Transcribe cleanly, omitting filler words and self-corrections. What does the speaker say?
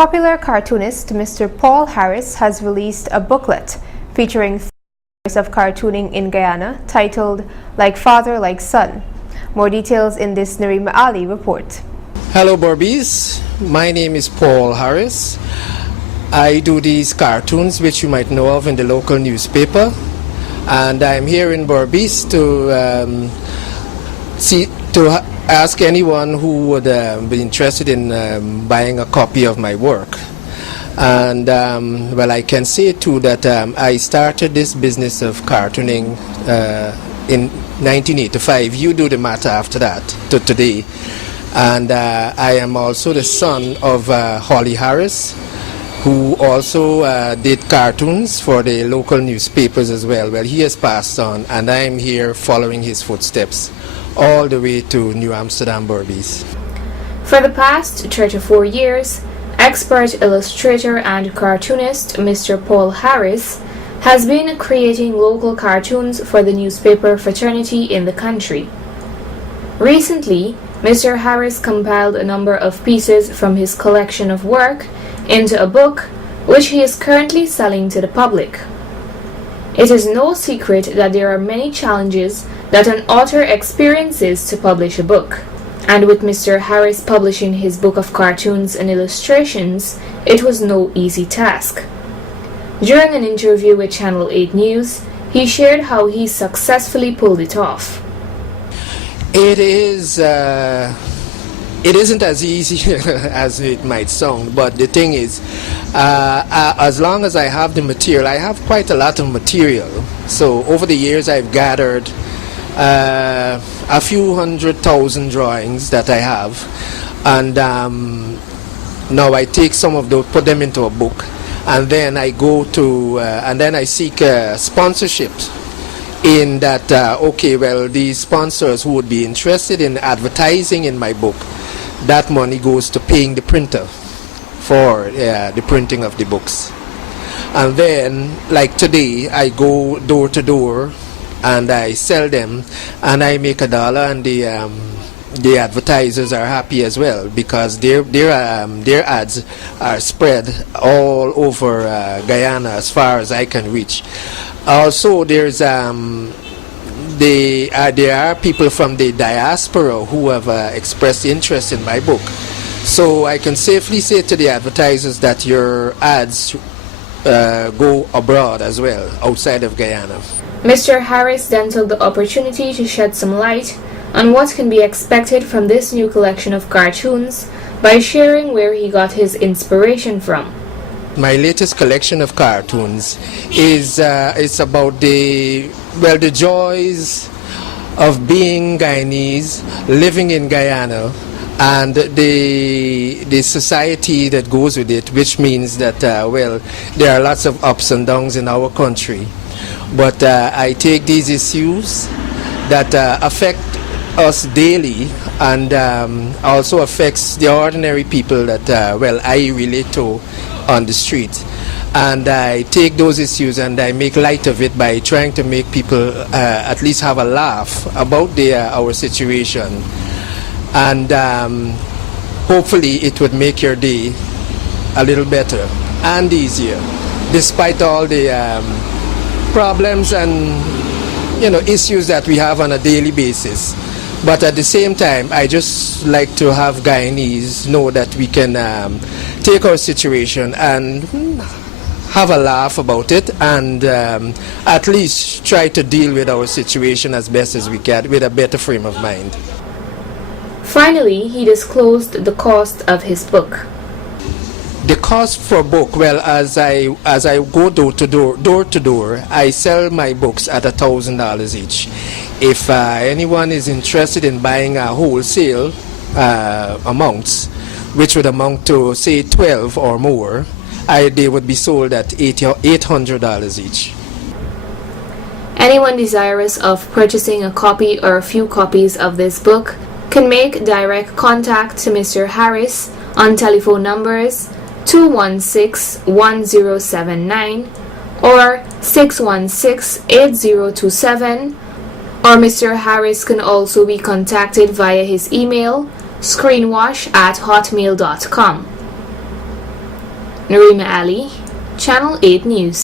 Popular cartoonist Mr. Paul Harris has released a booklet featuring 30 years of cartooning in Guyana titled Like Father, Like Son. More details in this Narima Ali report. Hello Barbies, my name is Paul Harris. I do these cartoons which you might know of in the local newspaper, and I'm here in Barbies to ask anyone who would be interested in buying a copy of my work. And well, I can say too that I started this business of cartooning in 1985. You do the math after that to today. And I am also the son of Holly Harris, who also did cartoons for the local newspapers as well. Well, he has passed on, and I'm here following his footsteps all the way to New Amsterdam, Barbies. For the past 34 years, expert illustrator and cartoonist Mr. Paul Harris has been creating local cartoons for the newspaper fraternity in the country. Recently, Mr. Harris compiled a number of pieces from his collection of work into a book, which he is currently selling to the public. It is no secret that there are many challenges that an author experiences to publish a book, and with Mr. Harris publishing his book of cartoons and illustrations, it was no easy task. During an interview with Channel 8 News, he shared how he successfully pulled it off. It isn't as easy as it might sound, but the thing is, as long as I have the material, I have quite a lot of material. So over the years I've gathered a few 100,000 drawings that I have, and now I take some of those, put them into a book, and then I go to, and then I seek sponsorships. In that, okay, well, these sponsors who would be interested in advertising in my book, that money goes to paying the printer for the printing of the books. And then, like today, I go door to door and I sell them, and I make $1, and the advertisers are happy as well, because their ads are spread all over Guyana as far as I can reach. Also, there are people from the diaspora who have expressed interest in my book. So I can safely say to the advertisers that your ads go abroad as well, outside of Guyana. Mr. Harris then took the opportunity to shed some light on what can be expected from this new collection of cartoons by sharing where he got his inspiration from. My latest collection of cartoons is about the joys of being Guyanese, living in Guyana, and the society that goes with it, which means that there are lots of ups and downs in our country. But I take these issues that affect us daily, and also affects the ordinary people that I relate to on the street, and I take those issues and I make light of it by trying to make people at least have a laugh about our situation, and hopefully it would make your day a little better and easier, despite all the problems and issues that we have on a daily basis. But at the same time, I just like to have Guyanese know that we can take our situation and have a laugh about it, and at least try to deal with our situation as best as we can with a better frame of mind. Finally, he disclosed the cost of his book. The cost for a book, well, as I go door to door, I sell my books at $1,000 each. If anyone is interested in buying a wholesale amounts, which would amount to say 12 or more, they would be sold at $800 each. Anyone desirous of purchasing a copy or a few copies of this book can make direct contact to Mr. Harris on telephone numbers 216-1079 or 616-8027, or Mr. Harris can also be contacted via his email screenwash@hotmail.com. Narima Ali, Channel 8 News.